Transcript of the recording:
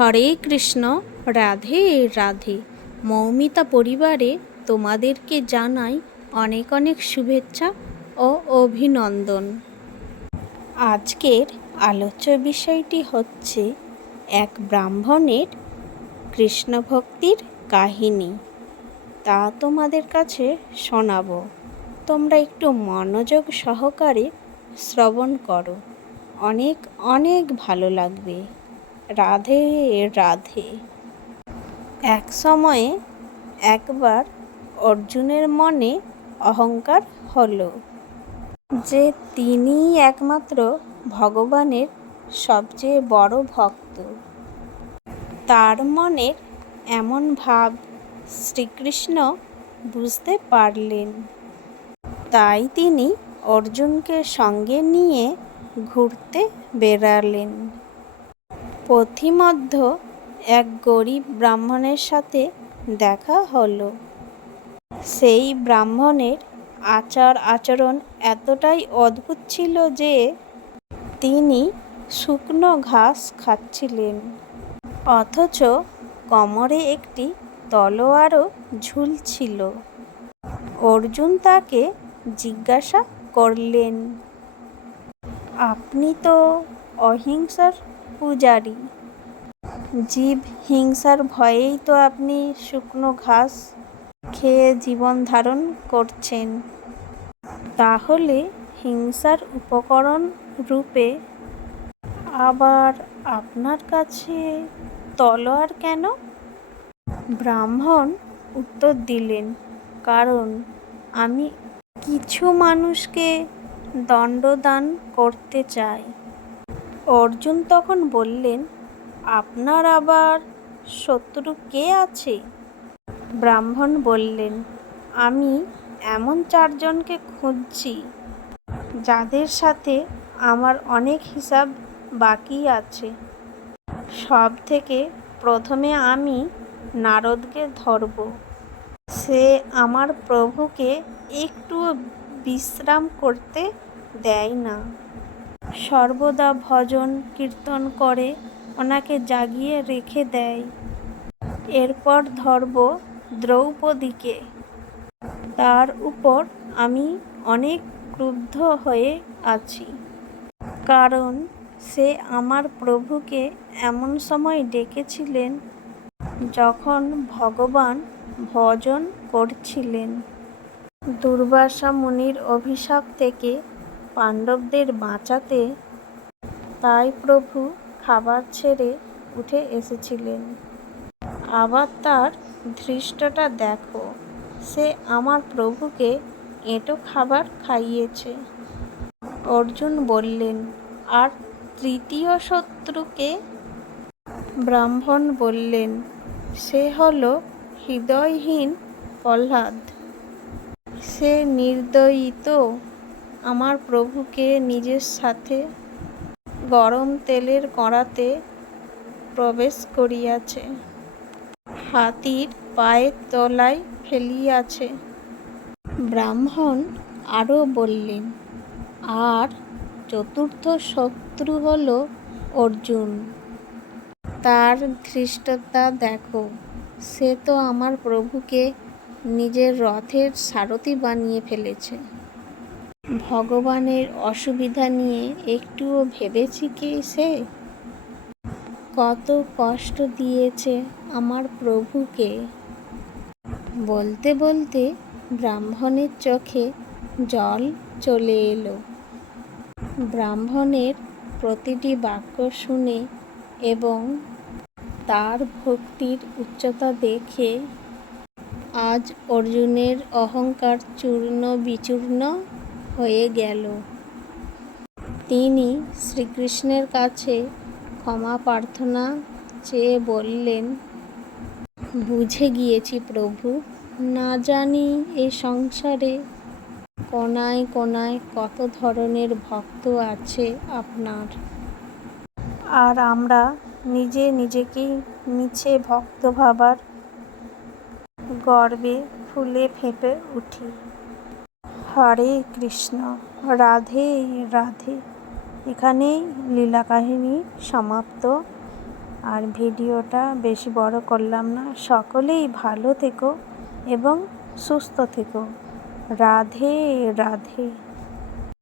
হরে কৃষ্ণ, রাধে রাধে। মৌমিতা পরিবারে তোমাদেরকে জানাই অনেক অনেক শুভেচ্ছা ও অভিনন্দন। আজকের আলোচ্য বিষয়টি হচ্ছে এক ব্রাহ্মণের কৃষ্ণ ভক্তির কাহিনী। তা তোমাদের কাছে শোনাবো। তোমরা একটু মনোযোগ সহকারে শ্রবণ করো। অনেক অনেক ভালো লাগবে। রাধে রাধে। এক সময়ে একবার অর্জুনের মনে অহংকার হলো যে তিনি একমাত্র ভগবানের সবচেয়ে বড় ভক্ত। তার মনের এমন ভাব শ্রীকৃষ্ণ বুঝতে পারলেন। তাই তিনি অর্জুনকে সঙ্গে নিয়ে ঘুরতে বেরালেন পথিমধ্য এক গরিব ব্রাহ্মণের সাথে দেখা হলো। সেই ব্রাহ্মণের আচার আচরণ এতটাই অদ্ভুত ছিল যে তিনি শুকনো ঘাস খাচ্ছিলেন। অথচ কমরে একটি তলোয়ারও ঝুলছিল অর্জুন তাকে জিজ্ঞাসা করলেন, আপনি তো অহিংসার পূজারী। জীব হিংসার ভয়েই তো আপনি শুকনো ঘাস খেয়ে জীবন ধারণ করছেন। তাহলে হিংসার উপকরণ রূপে আবার আপনার কাছে তলোয়ার কেন? ব্রাহ্মণ উত্তর দিলেন, কারণ আমি কিছু মানুষকে দণ্ডদান করতে চাই। অর্জুন তখন বললেন, আপনার আবার শত্রু কে আছে? ব্রাহ্মণ বললেন, আমি এমন চারজনকে খুঁজছি যাদের সাথে আমার অনেক হিসাব বাকি আছে। সব থেকে প্রথমে আমি নারদকে ধরব। সে আমার প্রভুকে একটুও বিশ্রাম করতে দেয় না। সর্বদা ভজন কীর্তন করে, ওনাকে জাগিয়ে রেখে দেয়। এরপর ধরব দ্রৌপদীকে। তার উপর আমি অনেক ক্রুদ্ধ হয়ে আছি। কারণ সে আমার প্রভুকে এমন সময় ডেকেছিলেন যখন ভগবান ভজন করছিলেন। দুর্বাসা মুনির অভিশাপ থেকে পাণ্ডবদের বাঁচাতে তাই প্রভু খাবার ছেড়ে উঠে এসেছিলেন। আবার তার ধৃষ্টটা দেখো, সে আমার প্রভুকে এঁটো খাবার খাইয়েছে। অর্জুন বললেন, আর তৃতীয় শত্রুকে? ব্রাহ্মণ বললেন, সে হল হৃদয়হীন প্রহ্লাদ। সে নির্দয়িত আমার প্রভুকে নিজের সাথে গরম তেলের কড়াতে প্রবেশ করিয়াছে। হাতির পায়ের তলায় ফেলিয়াছে। ব্রাহ্মণ আরও বললেন, আর চতুর্থ শত্রু হল অর্জুন। তার ধৃষ্টতা দেখো। সে তো আমার প্রভুকে নিজের রথের সারথি বানিয়ে ফেলেছে। ভগবানের অসুবিধা নিয়ে একটুও ভেবেছি কি সে? কত কষ্ট দিয়েছে আমার প্রভুকে। বলতে বলতে ব্রাহ্মণের চোখে জল চলে এলো। ব্রাহ্মণের প্রতিটি বাক্য শুনে এবং তার ভক্তির উচ্চতা দেখে আজ অর্জুনের অহংকার চূর্ণ বিচূর্ণ হয়ে গেল। তিনি শ্রীকৃষ্ণের কাছে ক্ষমা প্রার্থনা চেয়ে বললেন, বুঝে গিয়েছি প্রভু, না জানি এ সংসারে কোনায় কোনায় কত ধরনের ভক্ত আছে আপনার। আর আমরা নিজে নিজেকেই মিছে ভক্ত ভাবার গর্বে ফুলে ফেঁপে উঠি। হরে কৃষ্ণ, রাধে রাধে। এখানেই লীলা কাহিনী সমাপ্ত। আর ভিডিওটা বেশি বড় করলাম না, সকলেই ভালো থেকো এবং সুস্থ থেকো। রাধে রাধে।